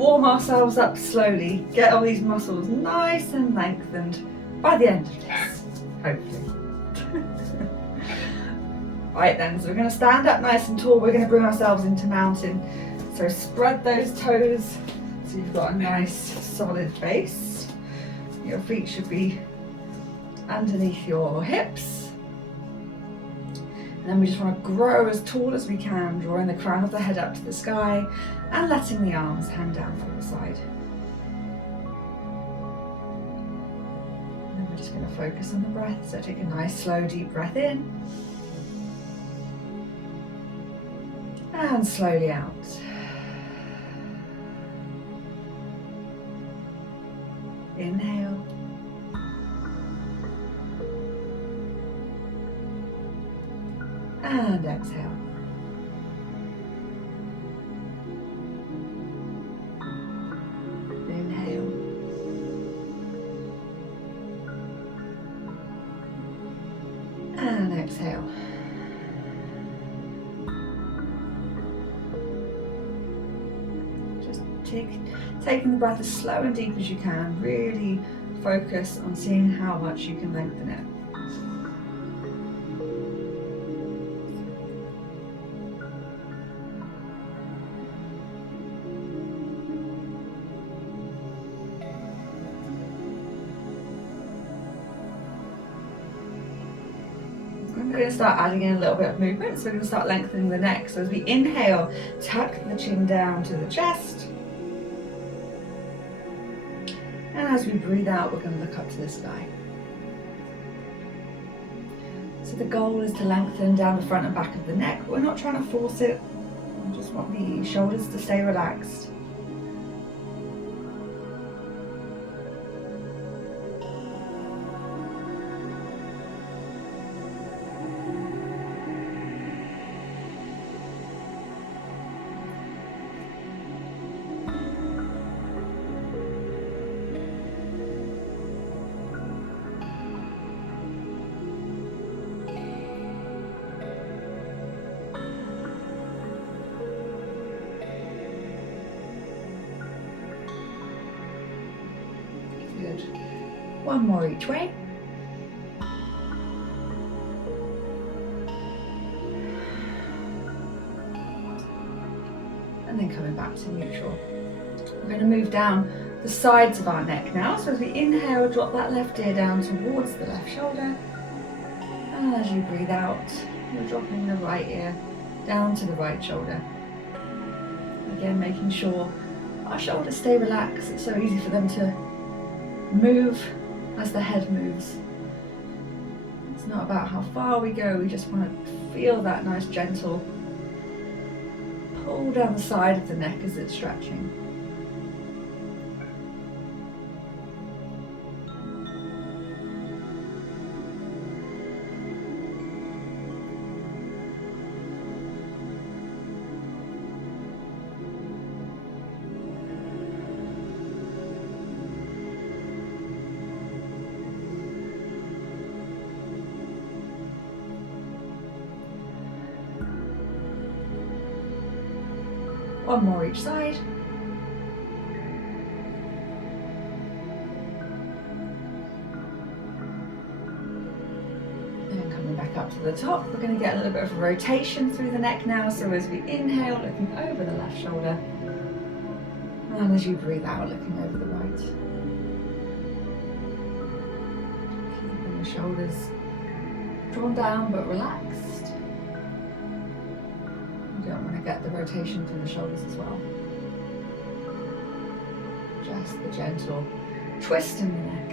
warm ourselves up slowly, get all these muscles nice and lengthened by the end of this, hopefully. Right then, so we're going to stand up nice and tall. We're going to bring ourselves into mountain. So spread those toes so you've got a nice solid base. Your feet should be underneath your hips. And then we just want to grow as tall as we can, drawing the crown of the head up to the sky and letting the arms hang down from the side. And then we're just going to focus on the breath. So take a nice slow deep breath in. And slowly out. Inhale. And exhale. Inhale. And exhale. Taking the breath as slow and deep as you can. Really focus on seeing how much you can lengthen it. I'm going to start adding in a little bit of movement, so we're going to start lengthening the neck. So as we inhale, tuck the chin down to the chest. And as we breathe out, we're going to look up to the sky. So the goal is to lengthen down the front and back of the neck. We're not trying to force it. We just want the shoulders to stay relaxed. Good. One more each way. And then coming back to neutral. We're going to move down the sides of our neck now. So as we inhale, drop that left ear down towards the left shoulder. And as you breathe out, you're dropping the right ear down to the right shoulder. Again, making sure our shoulders stay relaxed. It's so easy for them to move as the head moves. It's not about how far we go, we just want to feel that nice gentle pull down the side of the neck as it's stretching. One more each side. And coming back up to the top, we're going to get a little bit of a rotation through the neck now. So as we inhale, looking over the left shoulder. And as you breathe out, looking over the right. Keeping the shoulders drawn down but relaxed. You don't want to get the rotation through the shoulders as well. Just the gentle twist in the neck.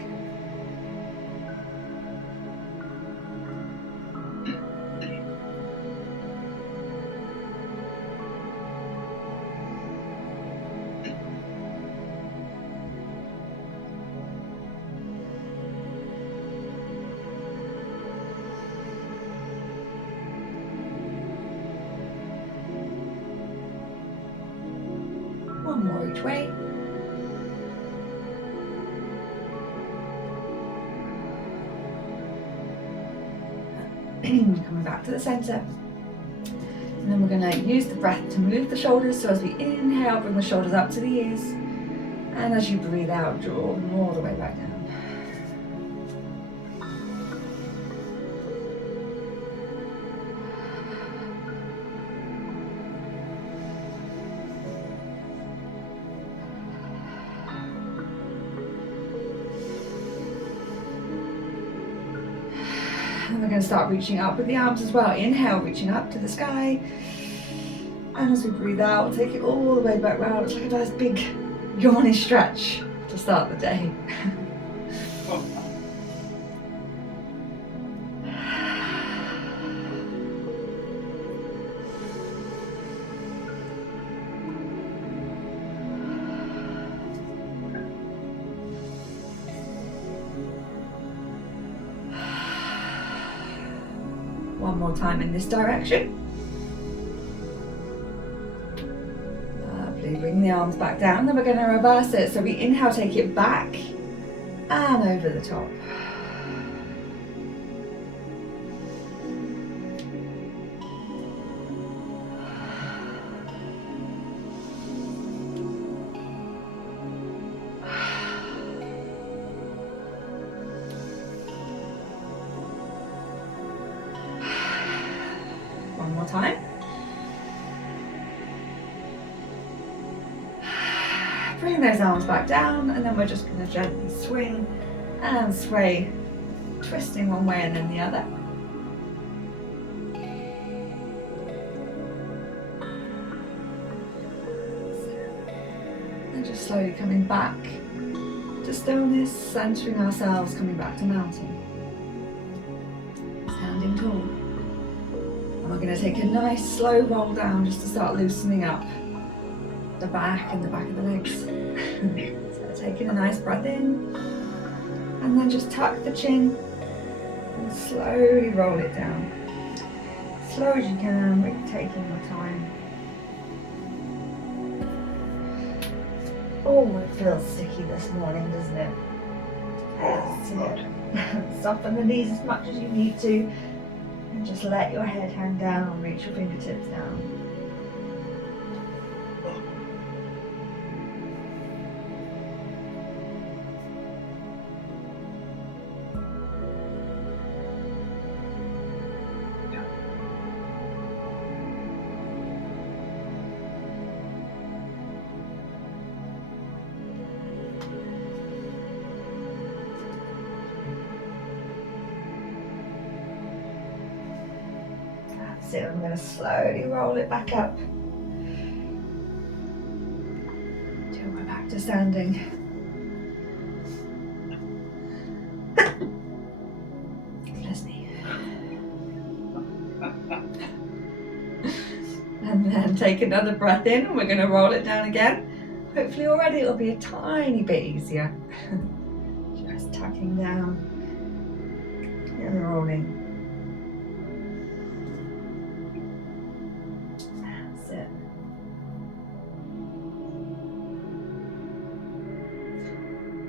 One more each way. Coming back to the center. And then we're going to use the breath to move the shoulders. So as we inhale, bring the shoulders up to the ears. And as you breathe out, draw them all the way back down. And we're going to start reaching up with the arms as well. Inhale, reaching up to the sky. And as we breathe out, take it all the way back round. It's like a nice big yawny stretch to start the day. One more time in this direction. Lovely, bring the arms back down, then we're going to reverse it. So we inhale, take it back and over the top. One more time. Bring those arms back down, and then we're just going to gently swing and sway, twisting one way and then the other. And just slowly coming back to stillness, centering ourselves, coming back to mountain. Standing tall. And we're going to take a nice slow roll down just to start loosening up the back and the back of the legs. So taking a nice breath in, and then just tuck the chin and slowly roll it down. Slow as you can, really taking your time. Oh, it feels sticky this morning, doesn't it? Yes. Soften the knees as much as you need to, and just let your head hang down, reach your fingertips down. So I'm going to slowly roll it back up till we're back to standing. Bless me. And then take another breath in. We're going to roll it down again. Hopefully already it'll be a tiny bit easier. Just tucking down and rolling.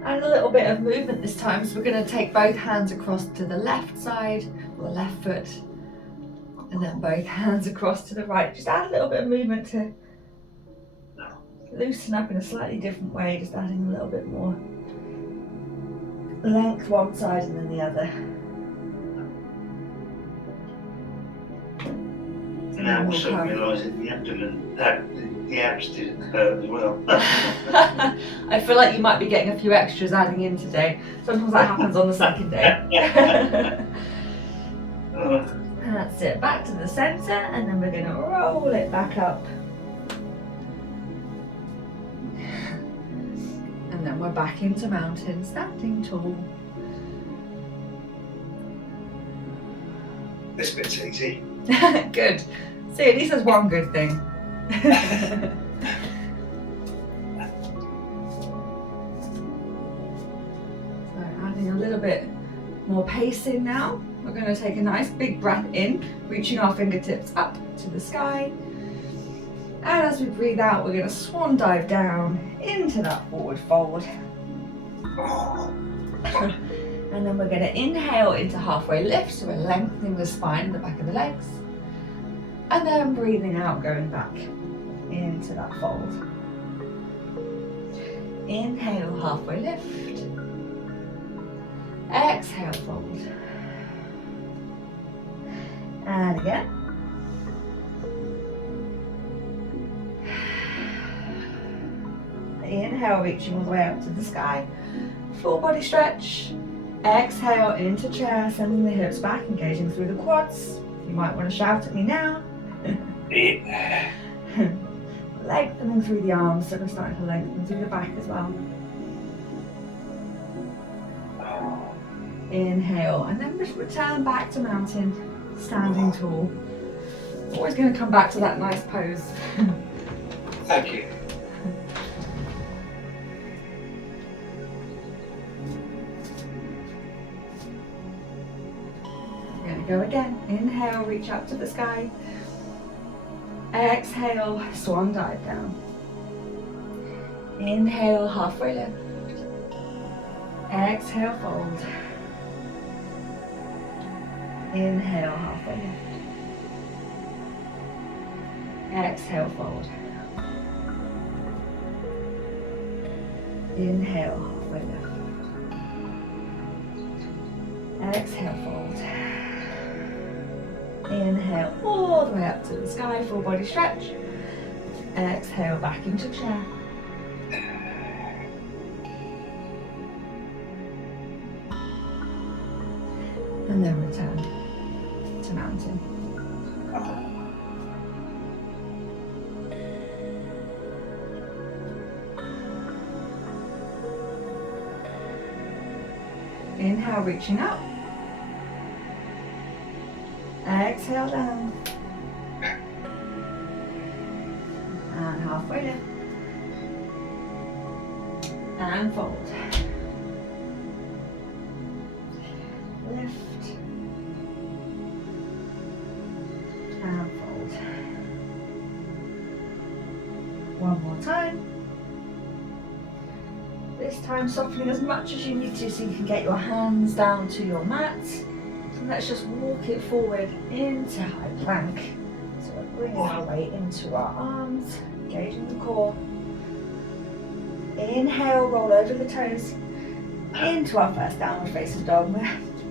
And a little bit of movement this time, so we're going to take both hands across to the left side, or the left foot, and then both hands across to the right. Just add a little bit of movement to loosen up in a slightly different way, just adding a little bit more length one side and then the other. And I'm also realising the abdomen, the abs didn't hurt as well. I feel like you might be getting a few extras adding in today. Sometimes that happens on the second day. And that's it, back to the centre, and then we're going to roll it back up. And then we're back into mountain, standing tall. This bit's easy. Good. See, at least there's one good thing. So adding a little bit more pace in now. We're going to take a nice big breath in, reaching our fingertips up to the sky. And as we breathe out, we're going to swan dive down into that forward fold. And then we're going to inhale into halfway lift, so we're lengthening the spine and the back of the legs. And then breathing out, going back into that fold. Inhale, halfway lift. Exhale, fold. And again. Inhale, reaching all the way up to the sky. Full body stretch. Exhale into chair, sending the hips back, engaging through the quads. You might want to shout at me now. Lengthening through the arms, so we're starting to lengthen through the back as well. Inhale, and then just return back to mountain, standing tall. Always going to come back to that nice pose. Thank you. We're going to go again. Inhale, reach up to the sky. Exhale, swan dive down. Inhale, halfway lift. Exhale, fold. Inhale, halfway lift. Exhale, fold. Inhale, halfway lift. Exhale, fold. Inhale all the way up to the sky, full body stretch. Exhale, back into chair. And then return to mountain. Inhale, reaching up. Exhale down. And halfway lift. And fold. Lift. And fold. One more time. This time softening as much as you need to so you can get your hands down to your mat. And let's just walk it forward into high plank. So we're bringing our weight into our arms, engaging the core. Inhale, roll over the toes into our first downward facing dog. We'll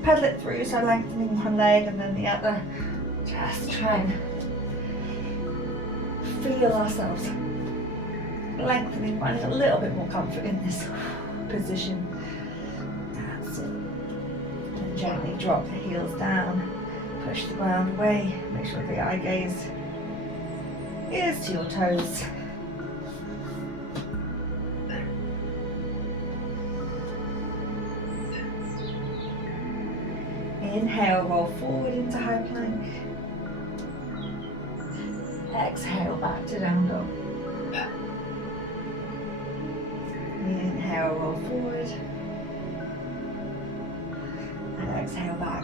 pedal it through, so lengthening one leg and then the other. Just try and feel ourselves lengthening, finding a little bit more comfort in this position. That's it. And gently drop the heels down, push the ground away, make sure the eye gaze is to your toes. Inhale, roll forward into high plank. Exhale, back to down dog. Inhale, roll forward. And exhale, back.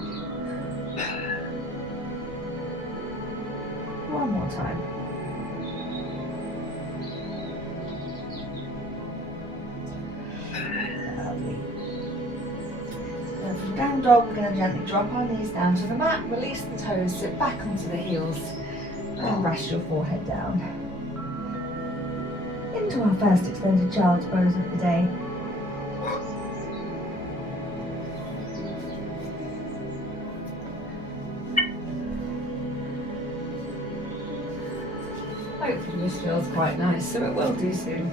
One more time. Lovely. Then from down dog, we're going to gently drop our knees down to the mat, release the toes, sit back onto the heels, and rest your forehead down. Into our first extended child's pose of the day. Hopefully this feels quite nice, so it will do soon.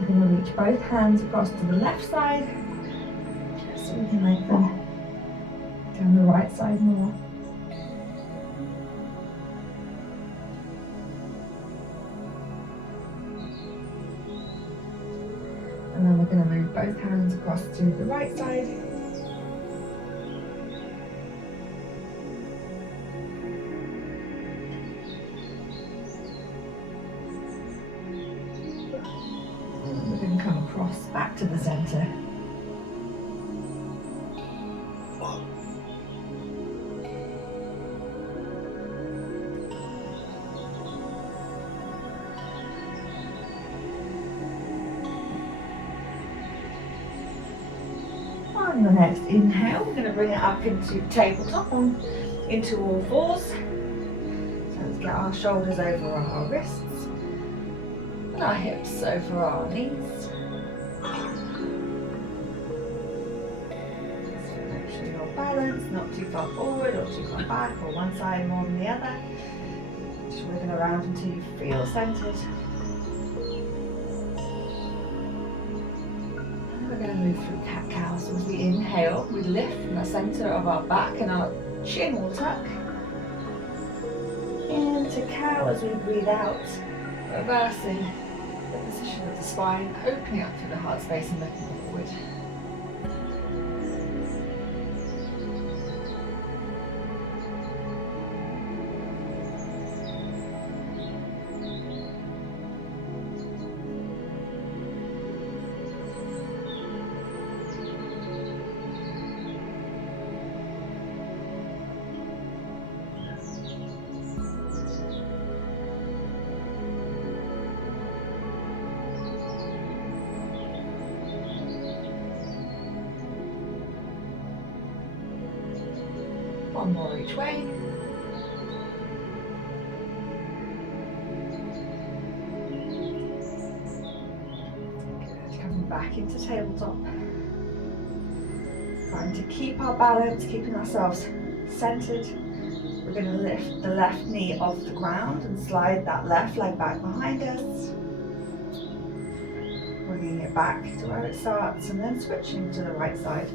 We're going to reach both hands across to the left side, just so we can lengthen down the right side more. And then we're going to move both hands across to the right side. And we're going to come across back to the center. On your next inhale, we're going to bring it up into tabletop, into all fours. So let's get our shoulders over our wrists and our hips over our knees. So make sure you're balanced, not too far forward or too far back, or one side more than the other. Just wiggle around until you feel centered. We're going to move through cat-cow. So as we inhale, we lift from the center of our back and our chin will tuck. Into cow as we breathe out, reversing the position of the spine, opening up through the heart space and looking forward. One more each way. Good. Coming back into tabletop. Trying to keep our balance, keeping ourselves centered. We're going to lift the left knee off the ground and slide that left leg back behind us. Bringing it back to where it starts and then switching to the right side.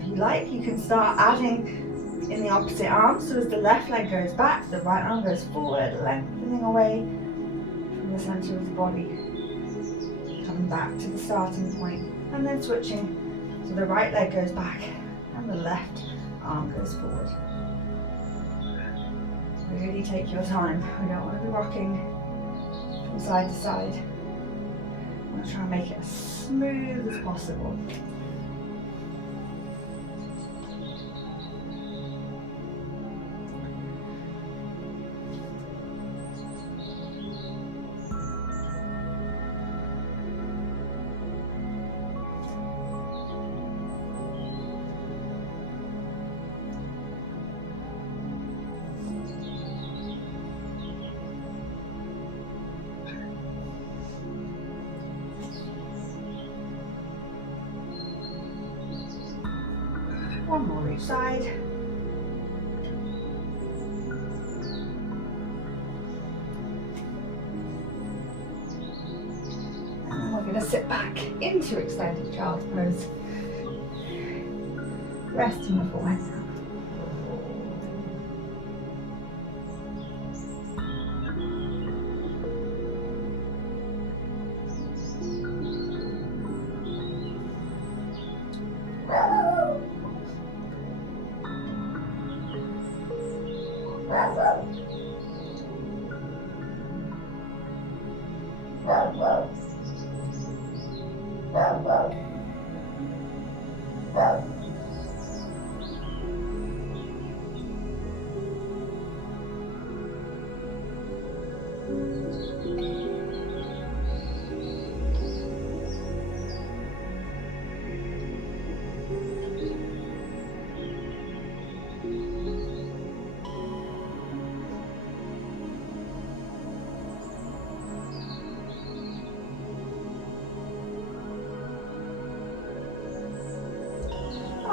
If you like, you can start adding in the opposite arm. So as the left leg goes back, the right arm goes forward, lengthening away from the center of the body. Coming back to the starting point and then switching. So the right leg goes back and the left arm goes forward. Really take your time. We don't want to be rocking from side to side. I want to try and make it as smooth as possible. One more each side. And then we're going to sit back into extended child's pose. Resting the forehead down.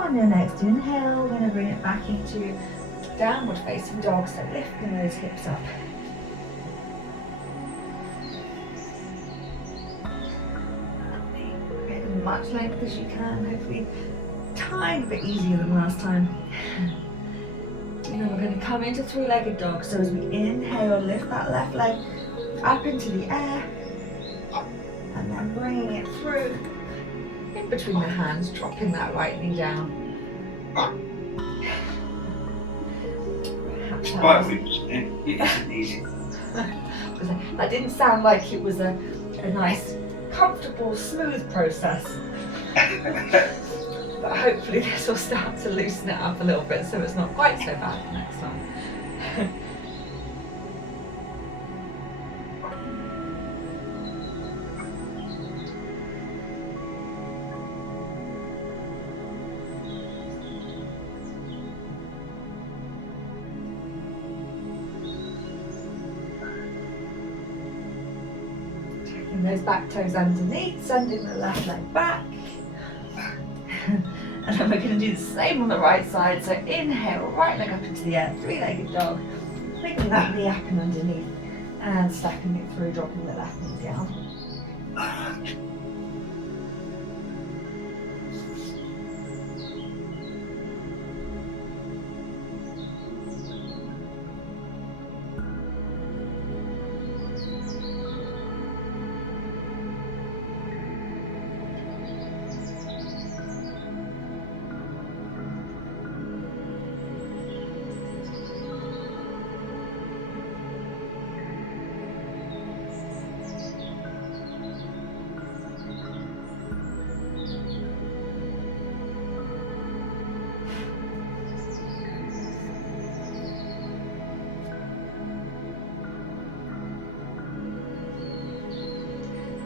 On your next inhale, we're going to bring it back into downward facing dog, so lifting those hips up. Get as much length as you can, hopefully a tiny bit easier than last time. And then we're going to come into three-legged dog, so as we inhale, lift that left leg up into the air, and then bringing it through in between the hands, dropping that right knee down. It isn't easy. That didn't sound like it was a nice, comfortable, smooth process. But hopefully this will start to loosen it up a little bit so it's not quite so bad next time. Those back toes underneath, sending the left leg back. And then we're going to do the same on the right side. So inhale, right leg up into the air, three-legged dog. Picking that knee up and underneath and stacking it through, dropping the left knee down.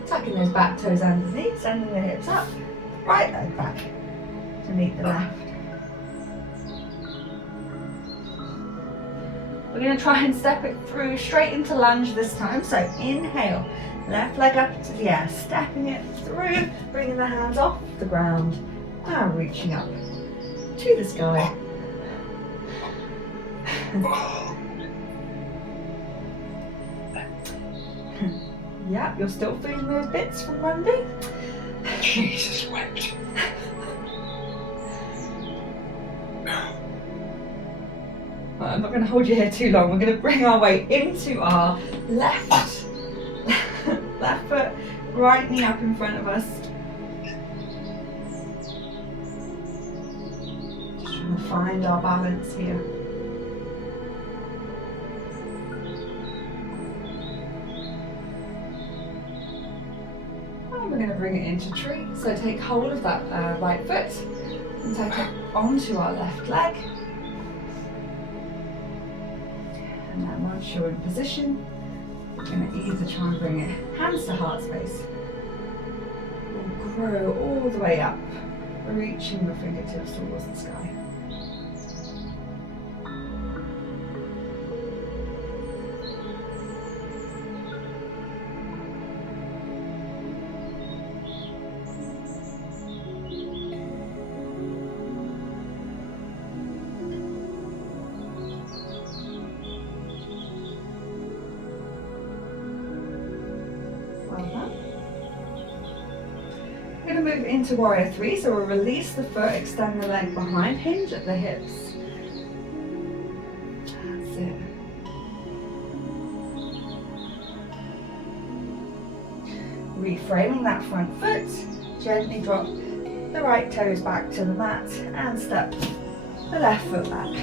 Tucking those back toes underneath, sending the hips up, right leg back to meet the left. We're going to try and step it through straight into lunge this time. So inhale, left leg up to the air, stepping it through, bringing the hands off the ground and reaching up to the sky. Yeah, you're still feeling those bits from Monday? Jesus wept. Well, I'm not going to hold you here too long. We're going to bring our weight into our left foot, right knee up in front of us. Just trying to find our balance here. We're going to bring it into tree. So take hold of that right foot and take it onto our left leg. And then once you're in position, we're going to either try and bring it hands to heart space or grow all the way up, reaching the fingertips towards the sky. We're going to move into Warrior 3, so we'll release the foot, extend the leg behind, hinge at the hips. That's it. Reframing that front foot, gently drop the right toes back to the mat and step the left foot back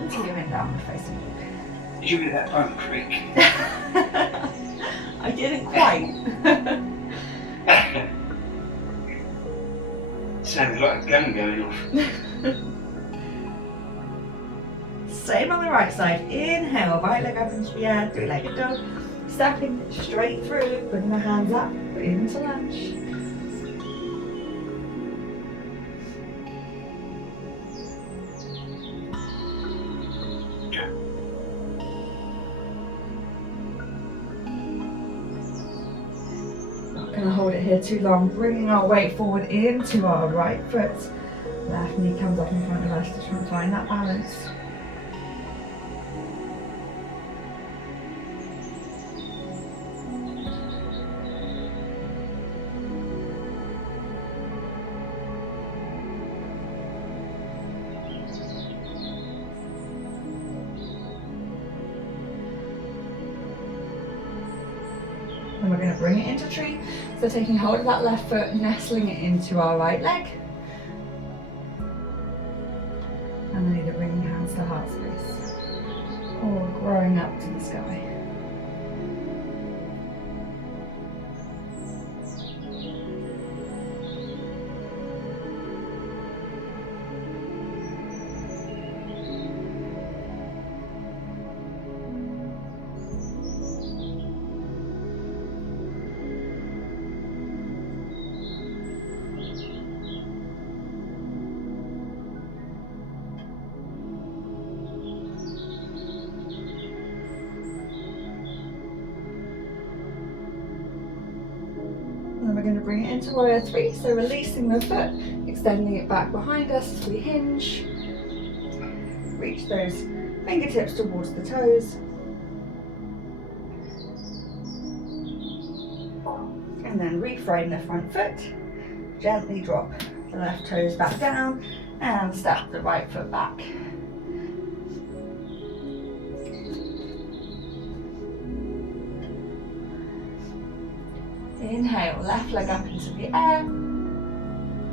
until you're in downward facing dog. Did you hear that bone creak? I didn't quite. Sounded like a gun going off. Same on the right side. Inhale, right leg up into the air, three-legged dog. Stepping straight through, bring the hands up, into lunge. Not going to hold it here too long. Bringing our weight forward into our right foot Left knee comes up in front of us to try and find that balance. And we're going to bring it into tree. So taking hold of that left foot, nestling it into our right leg. And then either bringing hands to heart space or growing up to the sky. And then we're going to bring it into warrior three, so releasing the foot, extending it back behind us as we hinge. Reach those fingertips towards the toes. And then reframe the front foot. Gently drop the left toes back down and step the right foot back. Inhale, left leg up into the air,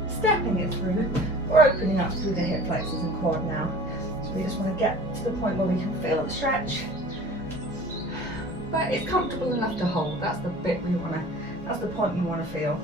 stepping it through. We're opening up through the hip flexors and quad now. So we just want to get to the point where we can feel the stretch, but it's comfortable enough to hold. That's the bit we want to, that's the point we want to feel.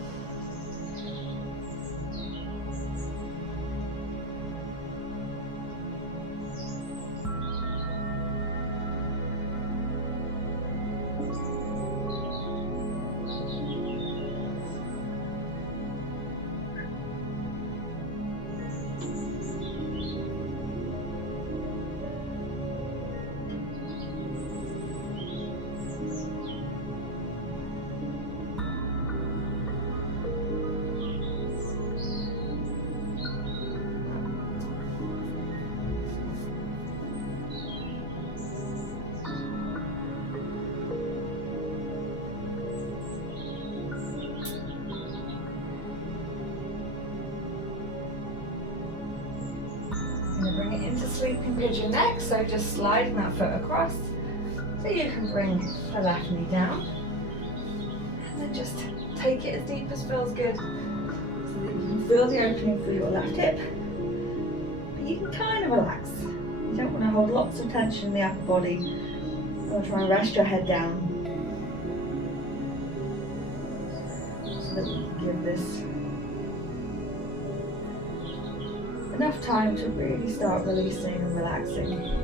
Bring it into sleeping pigeon next, so just sliding that foot across. So you can bring the left knee down and then just take it as deep as feels good, so that you can feel the opening through your left hip, but you can kind of relax. You don't want to hold lots of tension in the upper body, or try and rest your head down, so that we can give this enough time to really start releasing and relaxing.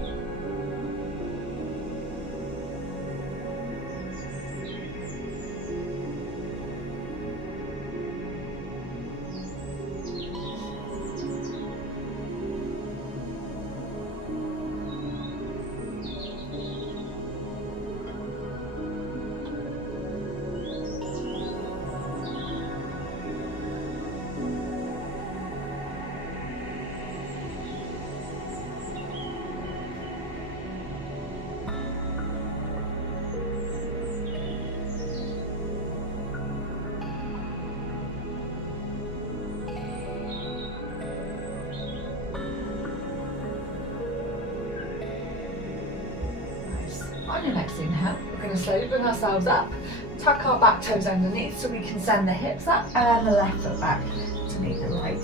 On your next inhale, we're going to slowly bring ourselves up, tuck our back toes underneath so we can send the hips up and the left foot back to meet the right.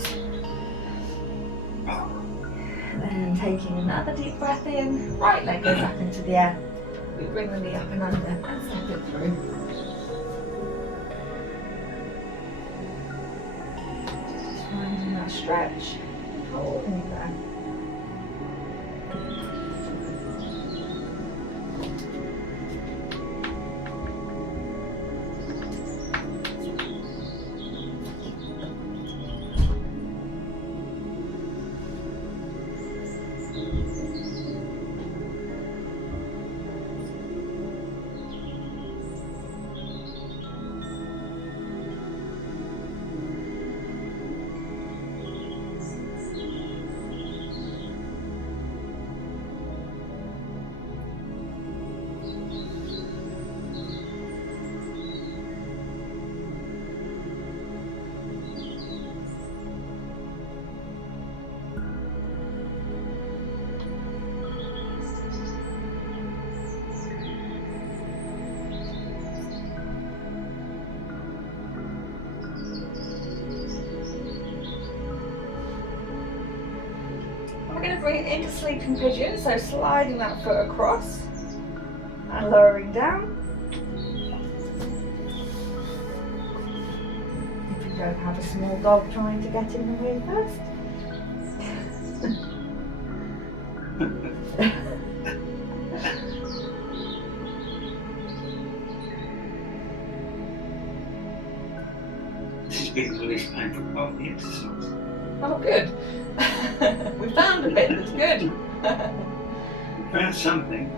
Then taking another deep breath in, right leg goes up into the air. We bring the knee up and under and step it through. Just finding that stretch, holding it there. We're going to bring it into sleeping pigeon, so sliding that foot across and lowering down. If you don't have a small dog trying to get in the way first. This has been the least painful part of the exercise. Oh, good. We found a bit that's good. We found something.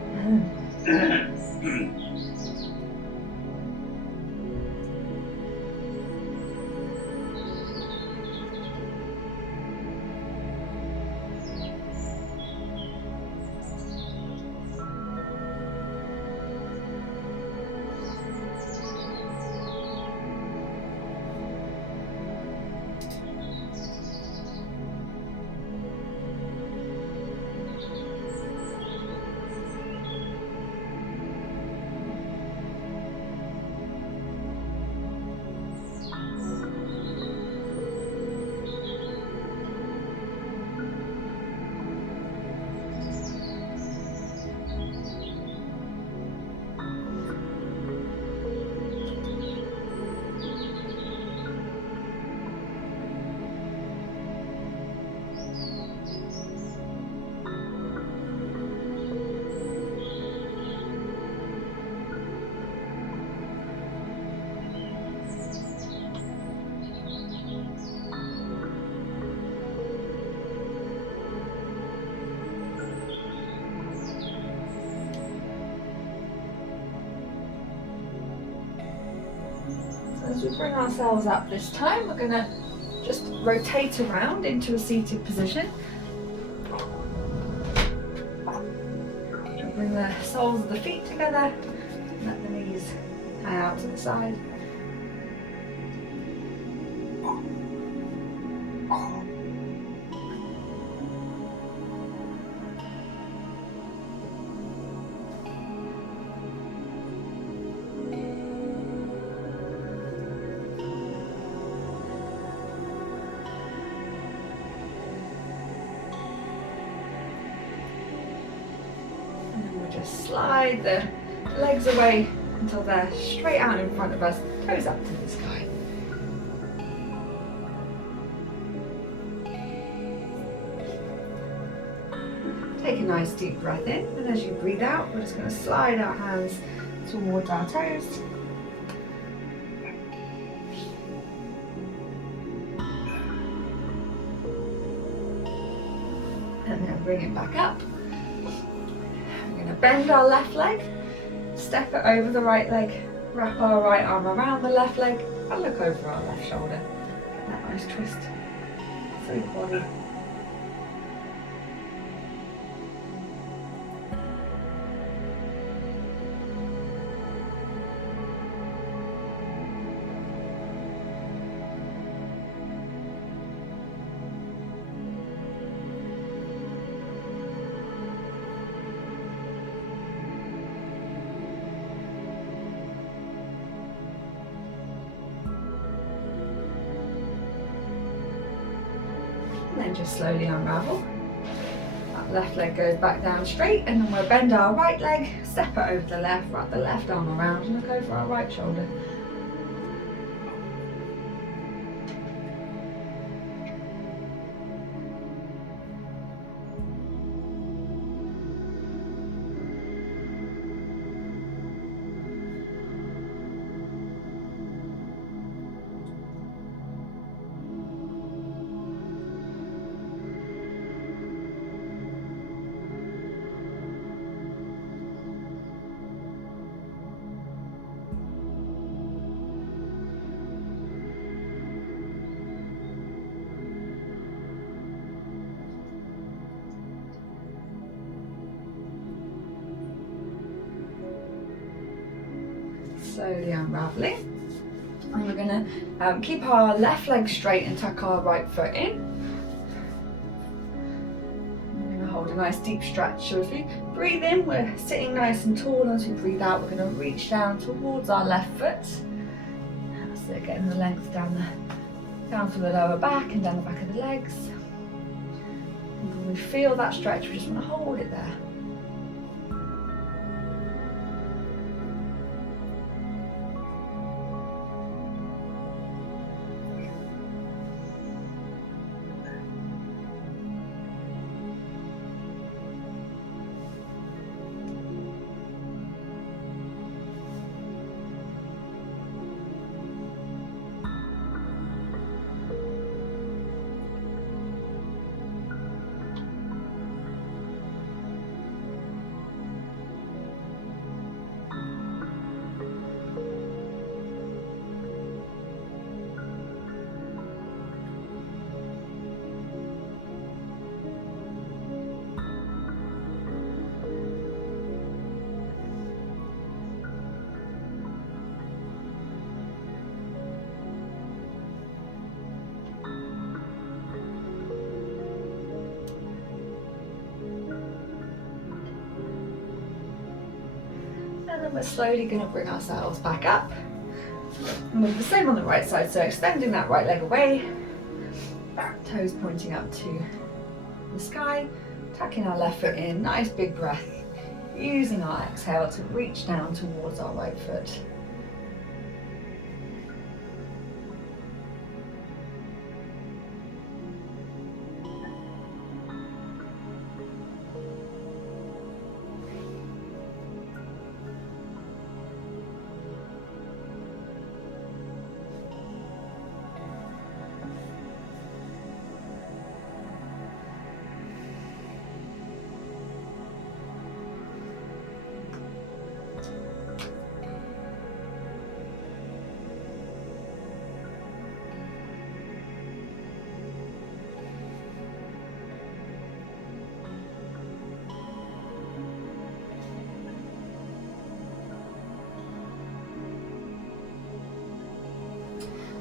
As we bring ourselves up this time, we're going to just rotate around into a seated position. And bring the soles of the feet together, let the knees hang out to the side. Just slide the legs away until they're straight out in front of us, toes up to the sky. Take a nice deep breath in, and as you breathe out, we're just going to slide our hands towards our toes. And then bring it back up. Bend our left leg, step it over the right leg, wrap our right arm around the left leg and look over our left shoulder. Get that nice twist through the body. And then just slowly unravel. That left leg goes back down straight, and then we'll bend our right leg, step it over the left, wrap the left arm around and look over our right shoulder. Slowly unraveling, and we're going to keep our left leg straight and tuck our right foot in. We're going to hold a nice deep stretch. So as we breathe in, we're sitting nice and tall, and as we breathe out, we're going to reach down towards our left foot. That's it, getting the length down through the lower back and down the back of the legs. And When we feel that stretch, we just want to hold it there. And then we're slowly going to bring ourselves back up. And we'll do the same on the right side, so extending that right leg away, toes pointing up to the sky, tucking our left foot in, nice big breath, using our exhale to reach down towards our right foot.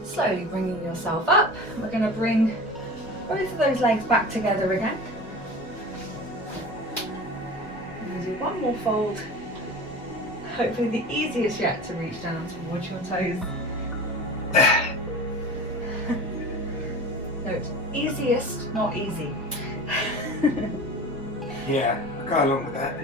Slowly bringing yourself up. We're going to bring both of those legs back together again. And do one more fold. Hopefully the easiest yet to reach down towards your toes. No, it's easiest, not easy. Yeah, I go along with that.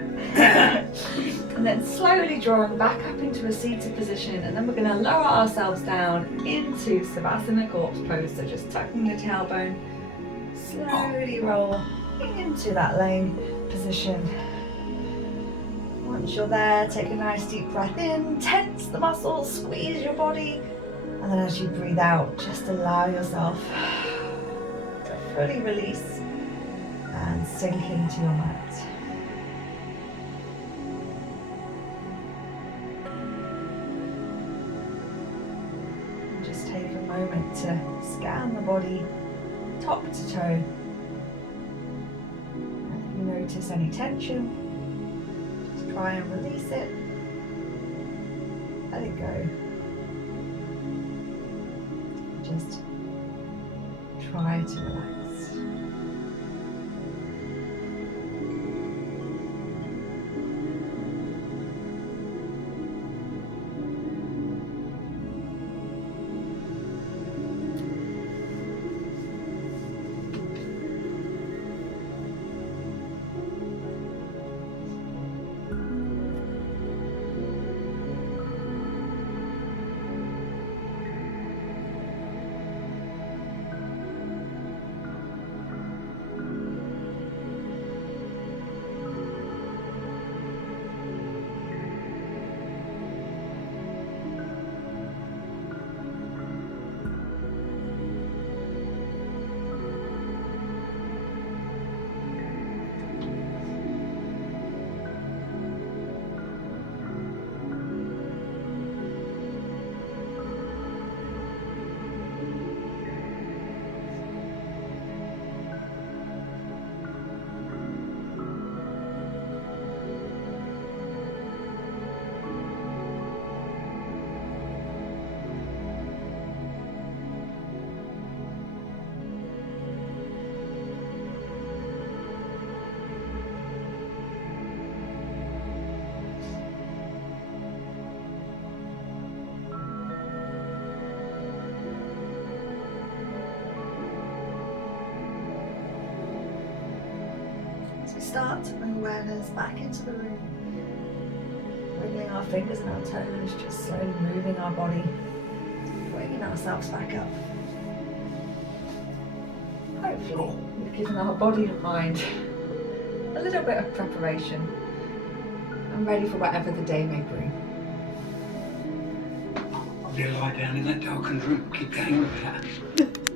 And then slowly drawing back up into a seated position, and then we're going to lower ourselves down into Savasana corpse pose. So just tucking the tailbone, slowly roll into that laying position. Once you're there, take a nice deep breath in, tense the muscles, squeeze your body, and then as you breathe out, just allow yourself to fully release and sink into your mat. Just take a moment to scan the body top to toe. And if you notice any tension, just try and release it. Let it go. Just try to relax. start to bring awareness back into the room. Wiggling our fingers and our toes, just slowly moving our body, bringing ourselves back up. Hopefully, we've given our body and mind a little bit of preparation and ready for whatever the day may bring. I'll lie down in that darkened room. Keep going with that.